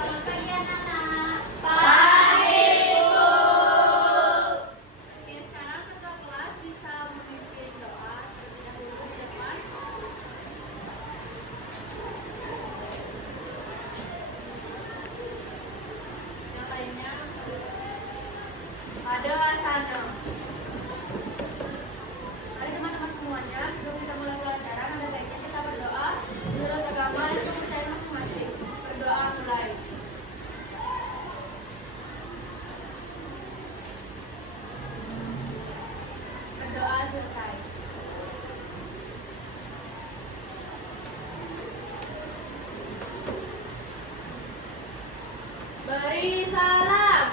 Selamat pagi anak-anak. Pagi, Bu. Oke, sekarang ketua kelas bisa memimpin doa terlebih dahulu di depan. Yang lainnya, ada Asana. Mari teman-teman semuanya, sebelum kita mulai pelajaran, ada baiknya kita berdoa menurut agama dan kepercayaan masing-masing. Berdoa mulai. Berdoa selesai. Beri salam.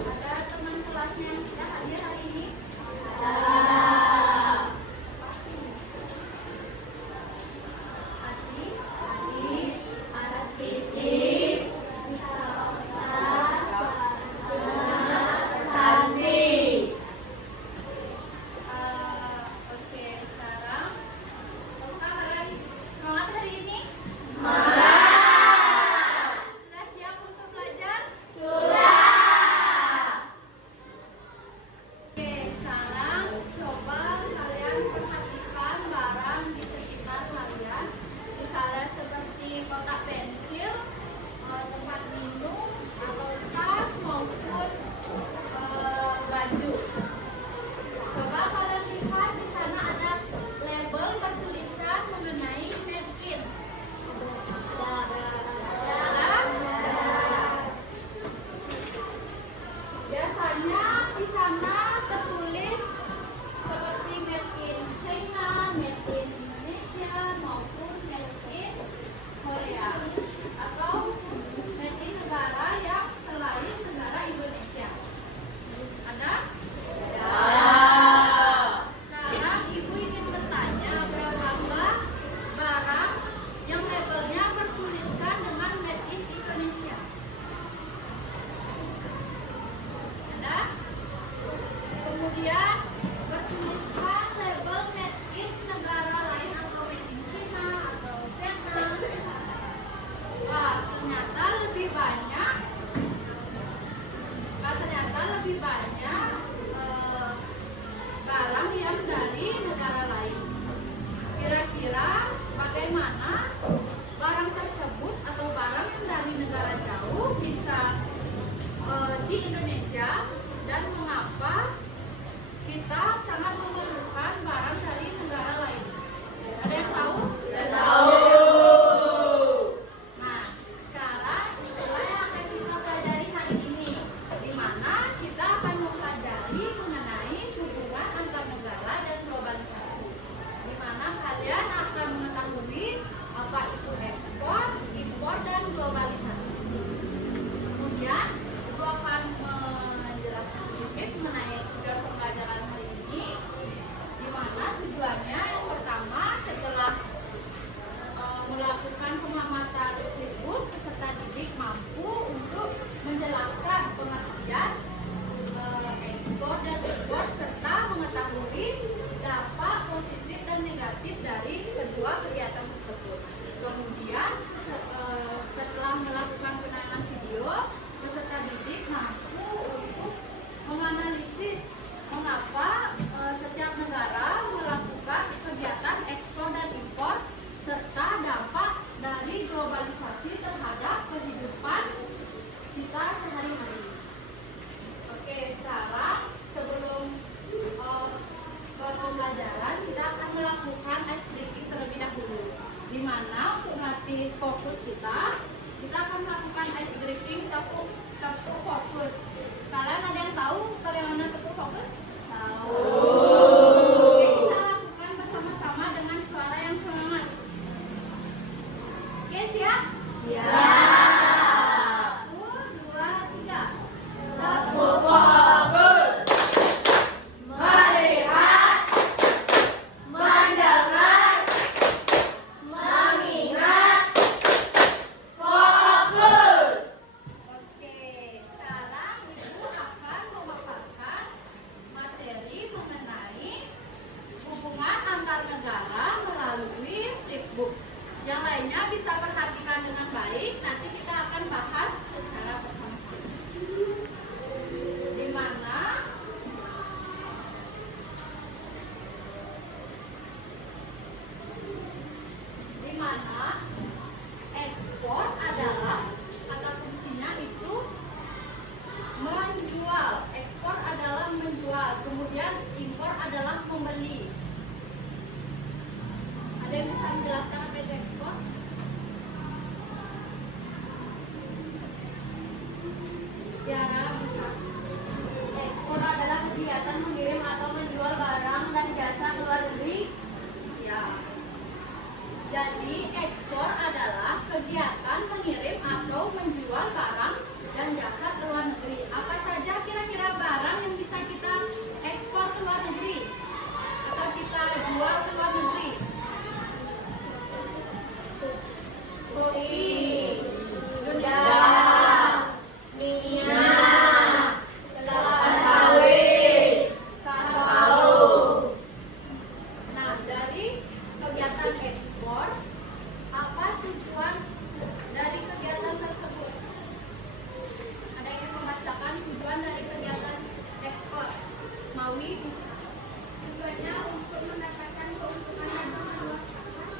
Ada teman kelasnya yang tidak hadir hari ini? Adi, Astiti, Santi. Oke, sekarang apakah kalian semangat hari ini? Sudah siap untuk belajar? Oke, sekarang coba kalian perhatikan barang di sekitar kalian. Misalnya seperti kotak pensil, tempat minum, atau tas maupun baju. Coba kalian lihat di sana ada label bertulisan mengenai made in. Biasanya di sana tertulis seperti made in China, made in Indonesia, maupun made in Korea, atau made in negara yang selain negara Indonesia. Ada? Sekarang ibu ingin bertanya berapa barang yang labelnya bertuliskan dengan made in Indonesia. Ada? Kemudian bertuliskan label made in negara lain atau made in China atau Vietnam. Wah, ternyata lebih banyak. Barang yang dari negara lain. Kira-kira bagaimana barang tersebut atau barang yang dari negara jauh bisa di Indonesia, dan mengapa kita sangat memerlukan barang dari negara lain? Ada yang tahu? Nah, sekarang itulah yang akan kita pelajari hari ini, di mana kita akan mempelajari mengenai hubungan antar negara dan globalisasi, di mana kalian akan mengetahui apa itu ekspor, impor, dan globalisasi. Kemudian Ibu akan menjelaskan sedikit mengenai tujuan pembelajaran hari ini, di mana tujuannya yang pertama setelah melakukan pengamatan tersebut, peserta didik mampu untuk menjelaskan pengertian ekspor dan impor serta mengetahui dampak positif dan negatif dari kedua kegiatan tersebut. Kemudian setelah melakukan penayangan video, peserta didik mampu untuk menganalisis mengapa setiap negara melakukan kegiatan ekspor dan impor serta dampak dari globalisasi terhadap kehidupan kita sehari-hari. Oke, sekarang sebelum ke pembelajaran kita akan melakukan ice breaking menjelaskan apa itu ekspor? Tiara bisa. Ekspor adalah kegiatan mengirim atau menjual barang dan jasa ke luar negeri. Ya. Jadi ekspor adalah kegiatan mengirim atau menjual barang dan jasa ke luar negeri. Apa saja kira-kira barang yang bisa kita ekspor ke luar negeri atau kita jual ke luar negeri? Kopi, minyak, kelapa sawit, kakao. Nah, dari kegiatan ekspor, apa tujuan dari kegiatan tersebut? Ada yang ingin membacakan tujuan dari kegiatan ekspor? Mawi bisa. Tujuannya untuk mendapatkan keuntungan dan meluas pasar.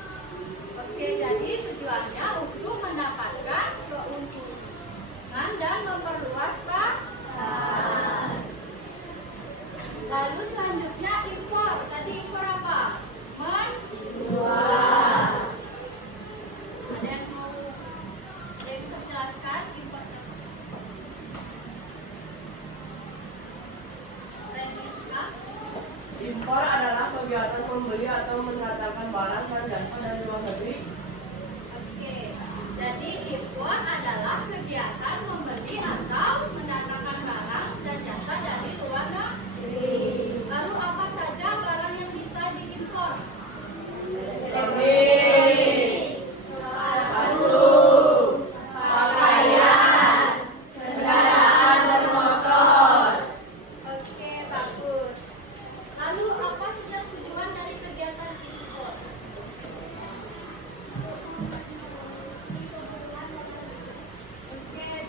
Oke, jadi tujuannya untuk mendapatkan keuntungan dan memperluas pasar. Lalu selanjutnya impor. Tadi impor apa? Menjual. Ada yang bisa menjelaskan impornya? Reniska? Impor adalah kegiatan membeli atau mendatangkan barang dan jasa dari luar negeri. Oke. Jadi impor adalah kegiatan membeli atau mendatangkan barang dan jasa dari luar negeri. Lalu apa saja barang yang bisa diimpor? Elektronik, sepatu, pakaian, kendaraan bermotor. Oke, bagus. Lalu apa saja tujuan dari kegiatan impor? Oke,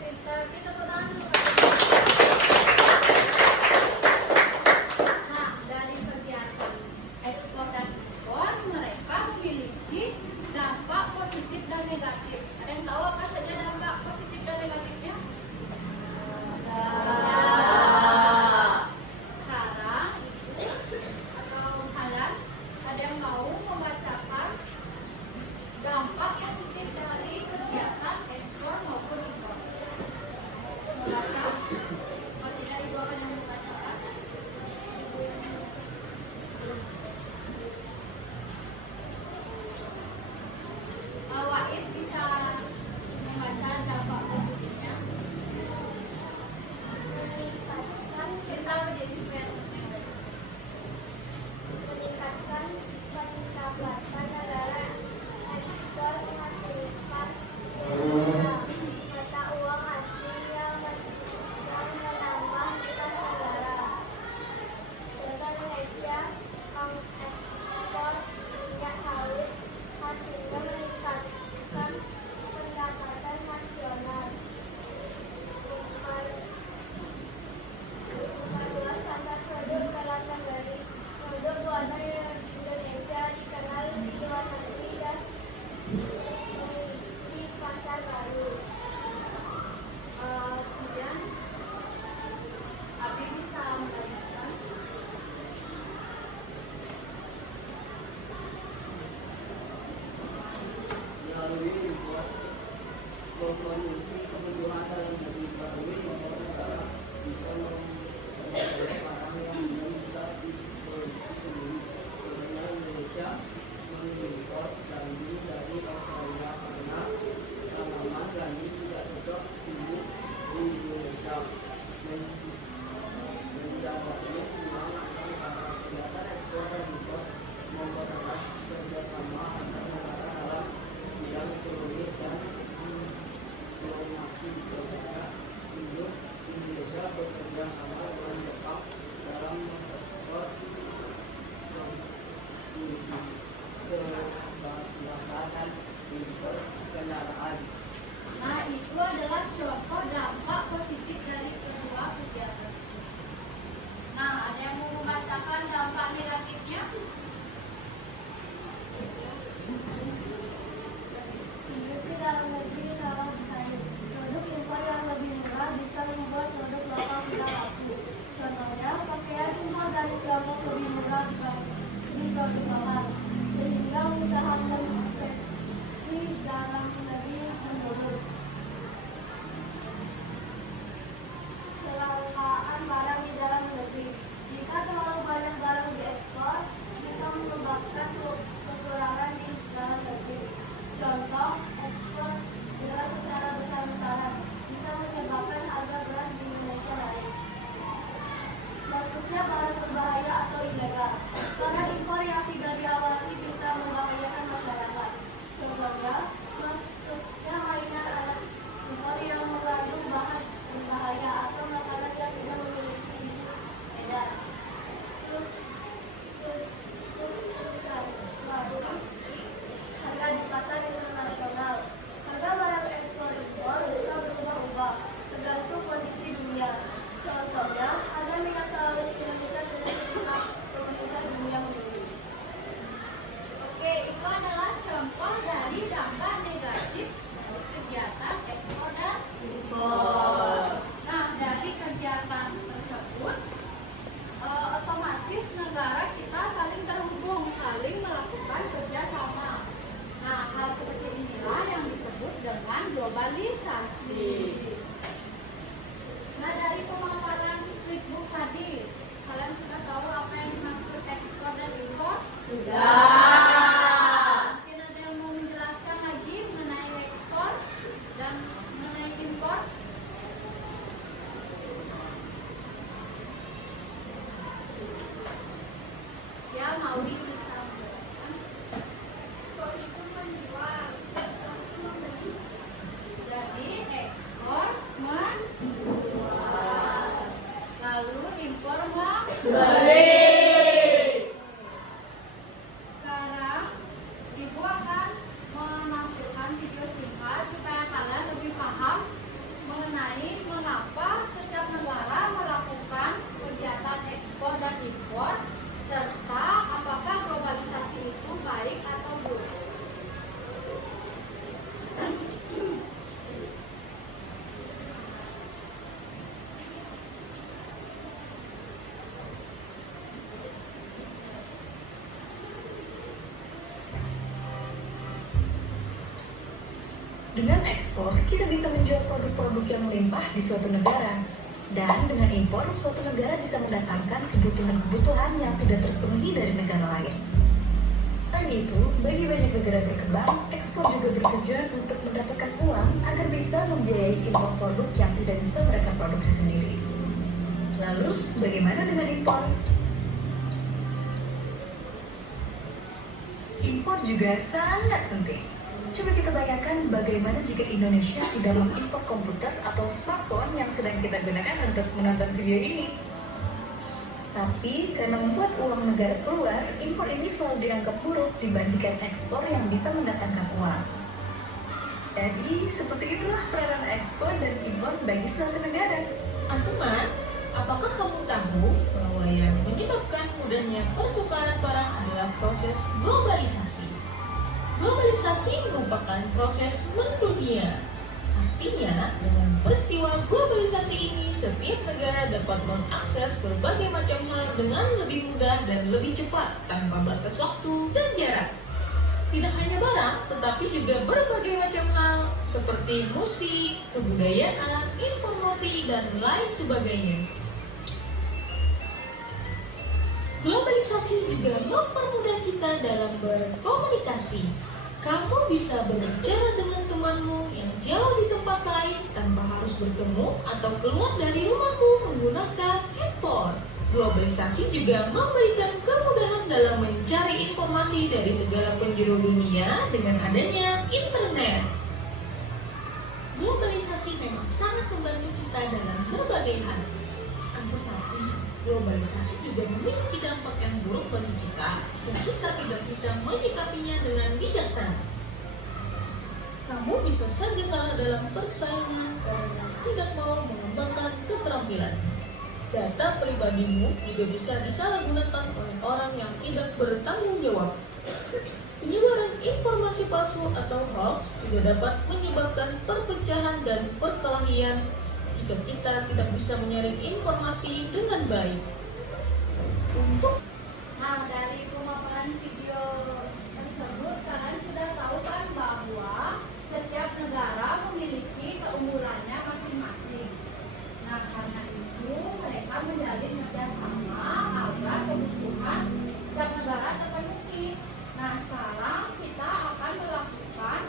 Mauri bisa menjelaskan. Jadi ekspor menjual. Lalu impor membeli. Sekarang Ibu akan menampilkan video singkat supaya kalian lebih paham mengenai mengapa setiap negara melakukan kegiatan ekspor dan impor, serta apakah globalisasi itu baik atau buruk. Dengan ekspor, kita bisa menjual produk-produk yang melimpah di suatu negara. Dan dengan impor, suatu negara bisa mendatangkan kebutuhan-kebutuhan yang tidak terpenuhi dari negara lain. Selain itu, bagi banyak negara berkembang, ekspor juga bertujuan untuk mendapatkan uang agar bisa membiayai impor produk yang tidak bisa mereka produksi sendiri. Lalu, bagaimana dengan impor? Impor juga sangat penting. Coba kita bayangkan bagaimana jika Indonesia tidak mengimpor komputer atau smartphone yang sedang kita gunakan untuk menonton video ini. Tapi karena membuat uang negara keluar, impor ini selalu dianggap buruk dibandingkan ekspor yang bisa mendatangkan uang. Jadi seperti itulah peranan ekspor dan impor bagi suatu negara. Teman, apakah kamu tahu bahwa yang menyebabkan mudahnya pertukaran barang adalah proses globalisasi? Globalisasi merupakan proses mendunia. Artinya, dengan peristiwa globalisasi ini, setiap negara dapat mengakses berbagai macam hal dengan lebih mudah dan lebih cepat tanpa batas waktu dan jarak. Tidak hanya barang, tetapi juga berbagai macam hal seperti musik, kebudayaan, informasi, dan lain sebagainya. Globalisasi juga mempermudah kita dalam berkomunikasi. Kamu bisa berbicara dengan temanmu yang jauh di tempat lain tanpa harus bertemu atau keluar dari rumahmu menggunakan handphone. Globalisasi juga memberikan kemudahan dalam mencari informasi dari segala penjuru dunia dengan adanya internet. Globalisasi memang sangat membantu kita dalam berbagai hal. Tetapi globalisasi juga memiliki dampak yang buruk bagi kita jika kita tidak bisa menyikapinya dengan bijaksana. Kamu bisa saja kalah dalam persaingan karena tidak mau mengembangkan keterampilan. Data pribadimu juga bisa disalahgunakan oleh orang yang tidak bertanggung jawab. Penyebaran informasi palsu atau hoax juga dapat menyebabkan perpecahan dan perkelahian jika kita tidak bisa menyaring informasi dengan baik. Nah, dari pemaparan video tersebut, kalian sudah tahu kan bahwa setiap negara memiliki keunggulannya masing-masing. Nah, karena itu mereka menjalin kerjasama agar kebutuhan setiap negara terpenuhi. Nah, sekarang kita akan melakukan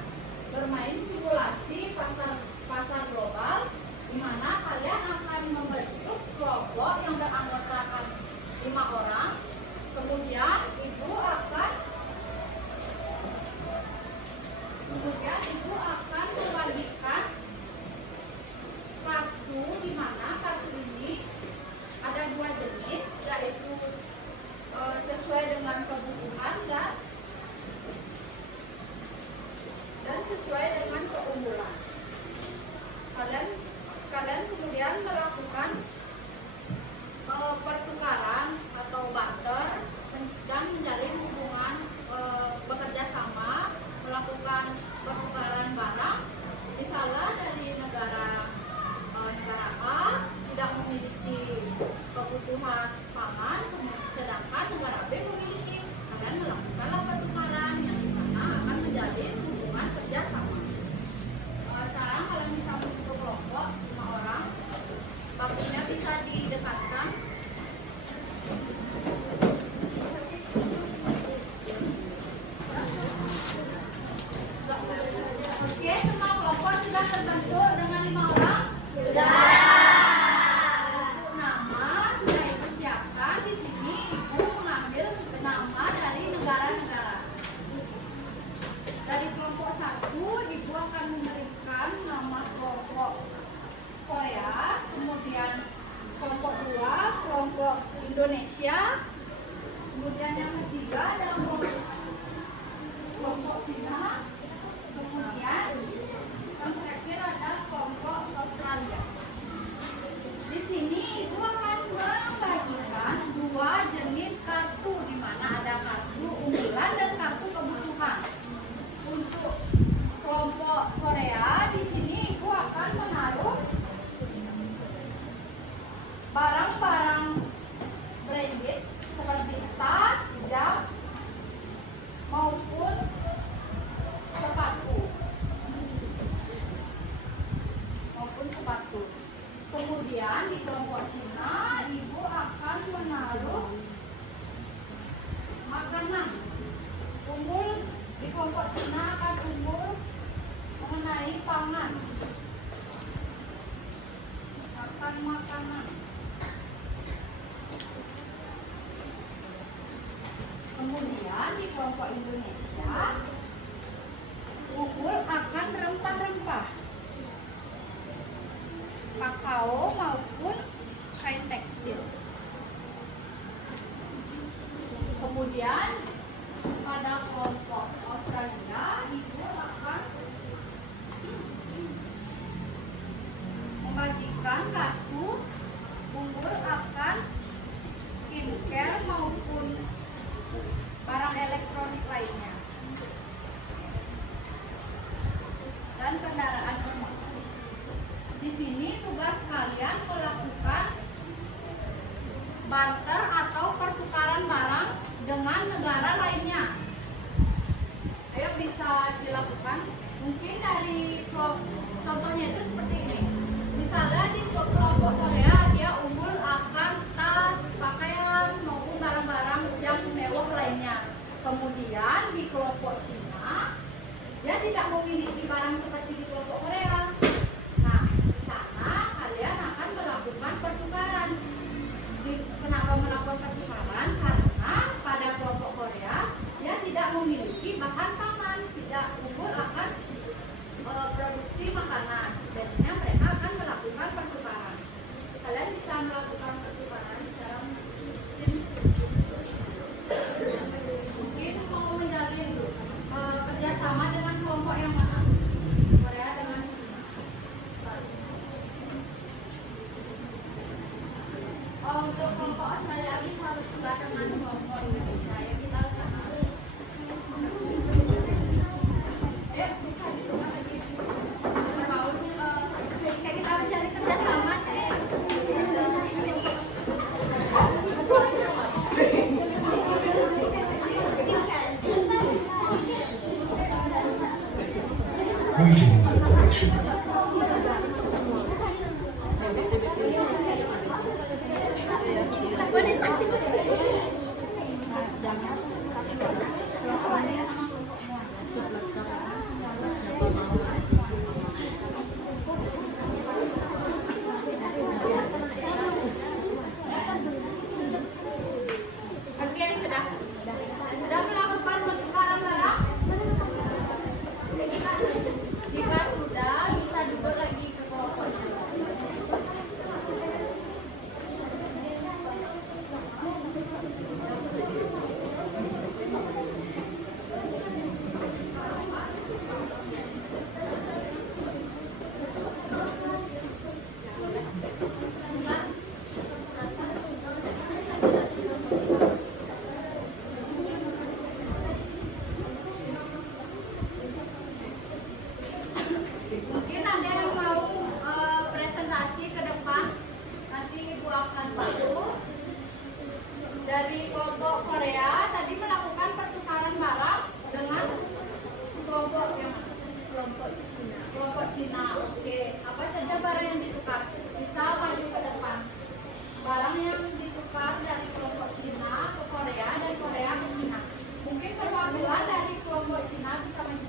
bermain simulasi pasar global, di mana kalian akan membentuk kelompok yang beranggotakan Kemudian yang ketiga adalah kelompok Cina. Kemudian yang terakhir ada kelompok Australia. Di sini itu akan membagikan dua jenis kartu, di mana ada kartu unggulan dan kartu kebutuhan. Untuk kelompok Korea di sini itu akan menaruh barang-barang branded seperti tas, jam, maupun sepatu. Kemudian di kelompok Cina, ibu akan menaruh makanan. Unggul di kelompok Cina akan unggul mengenai pangan, makan makanan. Kemudian di kelompok Indonesia, unggul akan rempah-rempah, kakao maupun kain tekstil. Kemudian pada kelompok Australia, ibu akan membagikan kartu unggul akan skincare maupun barang elektronik lainnya dan kendaraan umum. Di sini tugas kalian melakukan barter atau pertukaran barang dengan negara lainnya. Ayo bisa dilakukan. Mungkin dari contohnya itu seperti ini. Misalnya di kelompok Korea dia unggul akan tas, pakaian maupun barang-barang yang mewah lainnya. Kemudian di kelompok Cina dia tidak memiliki barang seperti di kelompok Korea. Nah, di sana kalian akan melakukan pertukaran. Kenapa melakukan pertukaran? Karena pada kelompok Korea dia tidak memiliki bahan pangan, tidak unggul akan produksi makanan. Jadinya mereka akan melakukan pertukaran. Kalian bisa melakukan pertukaran sekarang. Mungkin mau menjalin kerjasama dengan kelompok yang mana? Korea dengan Cina. Untuk kelompok Australia bisa bersebelah dengan kelompok Indonesia. Ya kita sama. Bisa ditukar lagi. Mau kayak kita mencari kerjasama sih. Greeting the collection. Oke, sudah melakukan pertukaran barang? Jika sudah, bisa duduk lagi ke kelompoknya. Mungkin ada yang mau presentasi ke depan. Nanti ibu akan bantu. Dari kelompok Korea tadi melakukan pertukaran barang dengan kelompok yang kelompok Cina. Oke, apa saja barang yang ditukar? Bisa maju ke depan. Barang yang ditukar dari kelompok Cina ke Korea dan Korea ke Cina. Mungkin perwakilan dari kelompok Cina bisa maju.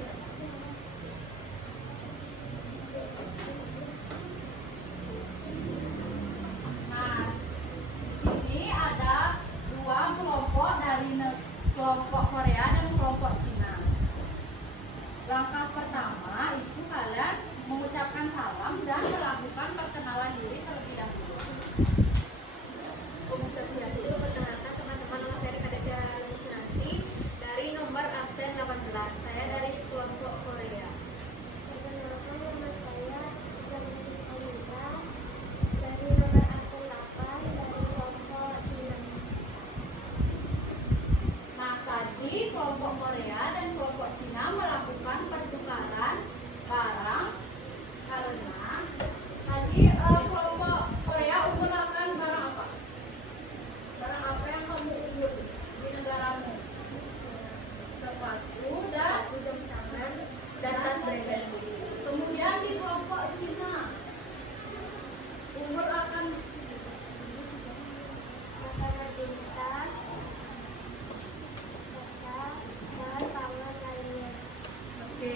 Nah, di sini ada dua kelompok dari kelompok Korea dan kelompok Cina. Langkah pertama itu kalian mengucapkan salam dan melakukan perkenalan diri terlebih dahulu. Komunikasi itu perkenalkan teman-teman kelompok Korea dan kelompok Cina melakukan pertukaran barang karena tadi kelompok Korea menggunakan barang apa? Barang apa yang kamu unggul di negaramu? Sepatu dan jam tangan dan tas branded. Kemudian di kelompok Cina unggul akan makanan instan, serta bahan pangan lainnya. Oke,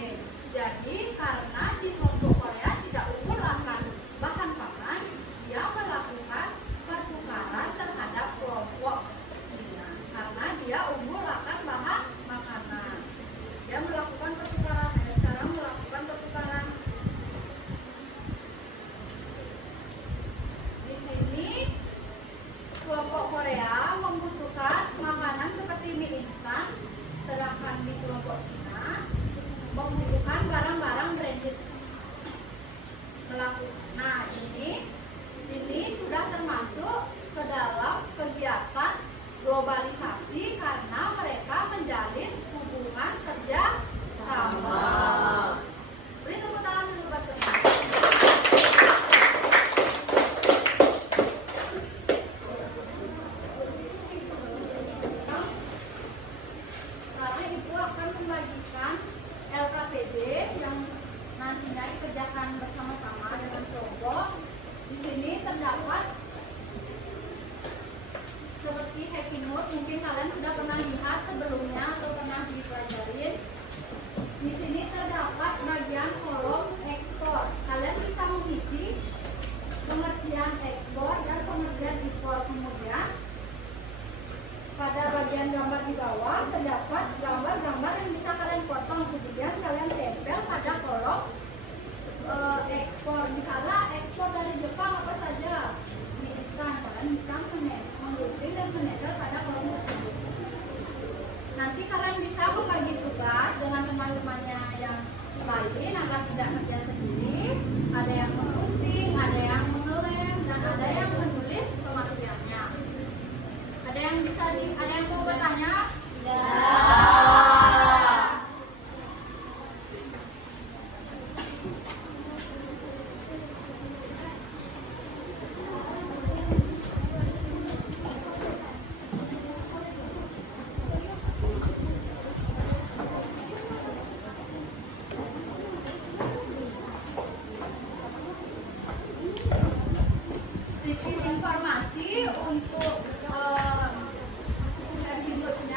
jadi karena di kelompok Korea tidak unggul akan bahan pangan, dia melakukan pertukaran terhadap kelompok Cina karena dia unggul akan bahan makanan. Dia melakukan pertukaran, sekarang melakukan pertukaran. Di sini kelompok Korea membutuhkan makanan seperti mie instan, sedangkan di kelompok Cina membutuhkan barang-barang branded. Nah, ini sudah termasuk ke dalam kegiatan globalisasi karena mereka menjalin hubungan kerja sama. Beri tepuk tangan dulu buat mereka. Sekarang Ibu akan membagikan LKPD yang nantinya dikerjakan bersama-sama dengan kelompok. Di sini terdapat seperti happy note, mungkin kalian sudah pernah lihat sebelumnya atau pernah dipelajarin. Di sini terdapat bagian kolom ekspor. Kalian bisa mengisi pengertian ekspor dan pengertian impor. Kemudian pada bagian gambar di bawah terdapat gambar-gambar yang bisa kalian potong, kemudian kalian tempel pada kolom ekspor. Misalnya ekspor dari Jepang apa saja, mie instan, kalian bisa menggunting dan menempel pada kolom tersebut. Nanti kalian bisa membagi tugas dengan teman-temannya yang lain agar tidak kerja sendiri. Ada yang menggunting, ada yang mengelem, dan ada yang menulis pengertiannya. Ada yang mau bertanya? Ya. Sedikit informasi untuk happy note-nya.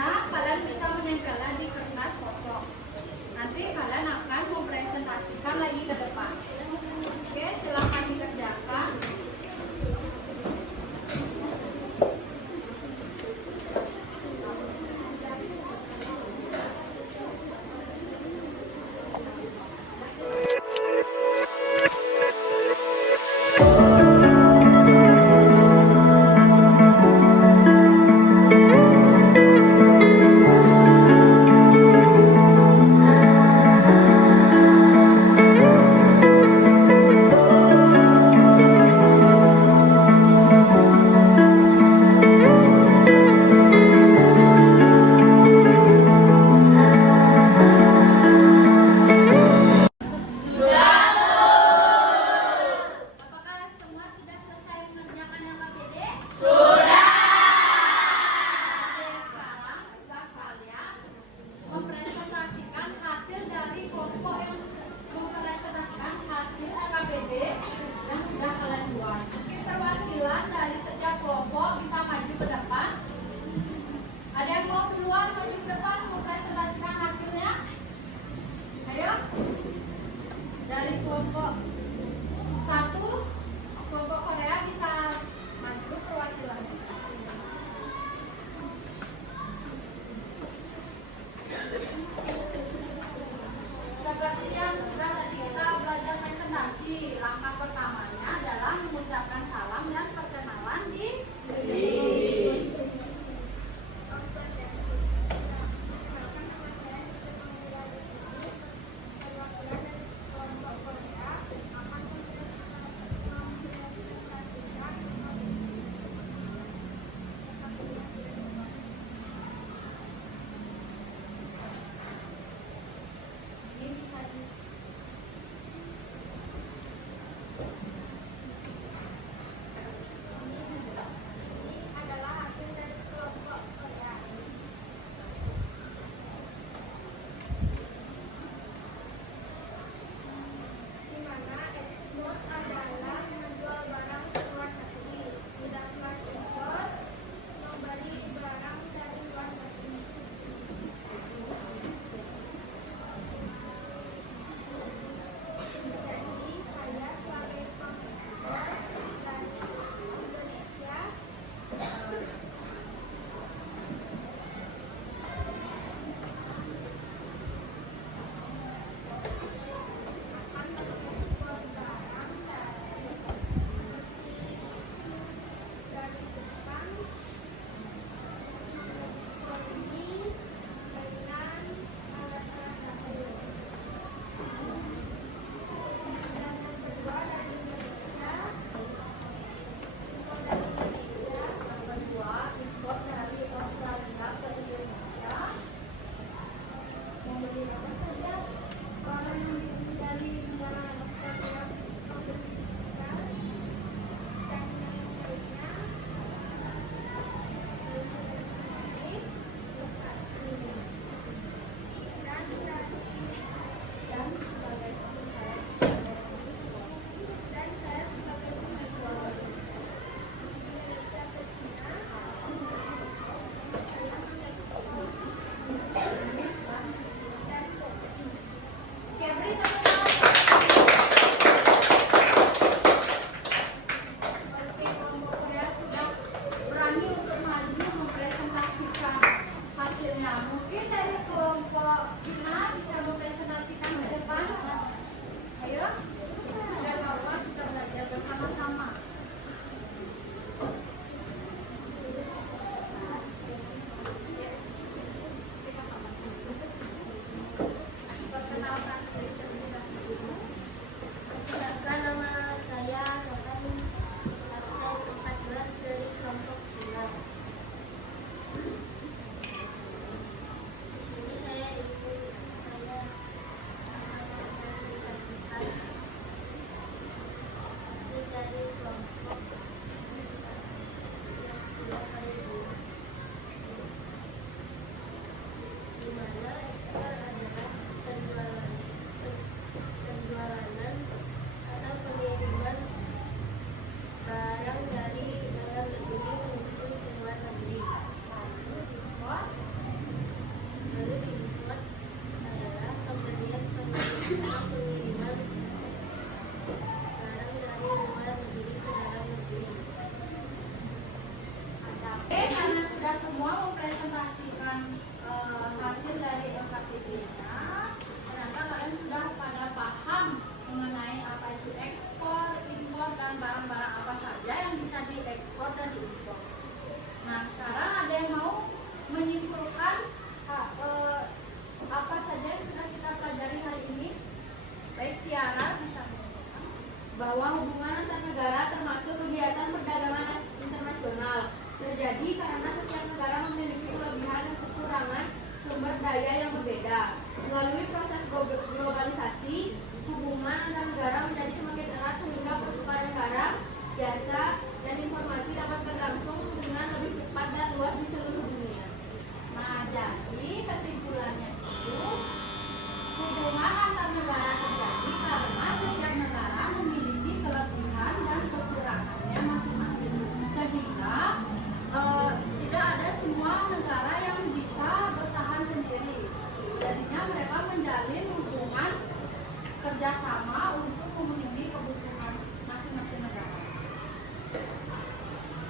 Melalui proses globalisasi, hubungan antar negara menjadi semakin erat sehingga pertukaran barang, jasa, dan informasi dapat berlangsung dengan lebih cepat dan luas di seluruh dunia. Nah, jadi kesimpulannya itu hubungan antar negara terjadi karena setiap negara memiliki kelebihan dan kekurangannya masing-masing, sehingga tidak ada semua negara yang bisa bertahan sendiri. Jadinya mereka menjalin hubungan kerjasama untuk memenuhi kebutuhan masing-masing negara.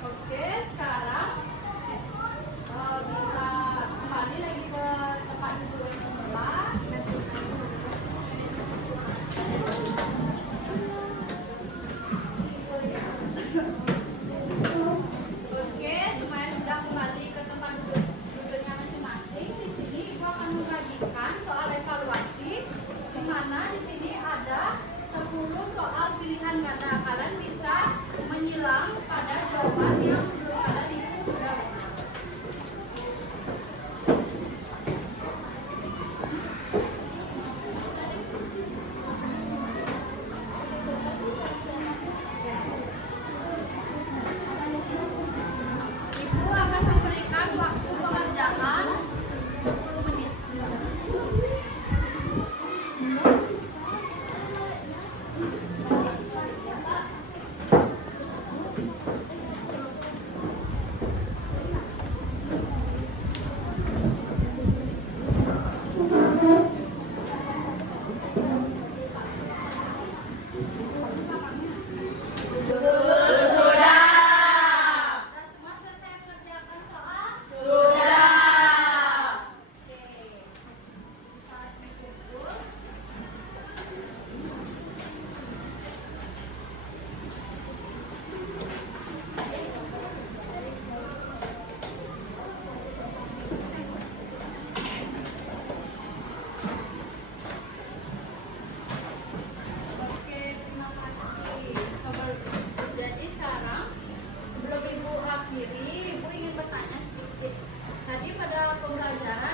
Oke, sekarang bisa kembali lagi ke tempat duduk yang semula. Oke, semuanya sudah kembali ke tempat duduknya masing-masing. Di sini Ibu akan membagikan soal evaluasi, di mana di sini ada 10 soal pilihan ganda. Kalian bisa menyilang pada jawaban yang menurut kalian itu sudah benar. Ibu akan memberikan waktu pengerjaan 10 menit. Sudah semua selesai mengerjakan soal? Sudah. Oke. Saat dikumpul. Oke, terima kasih. Jadi sekarang sebelum Ibu akhiri, Ibu ingin bertanya sedikit. Tadi pada pembelajaran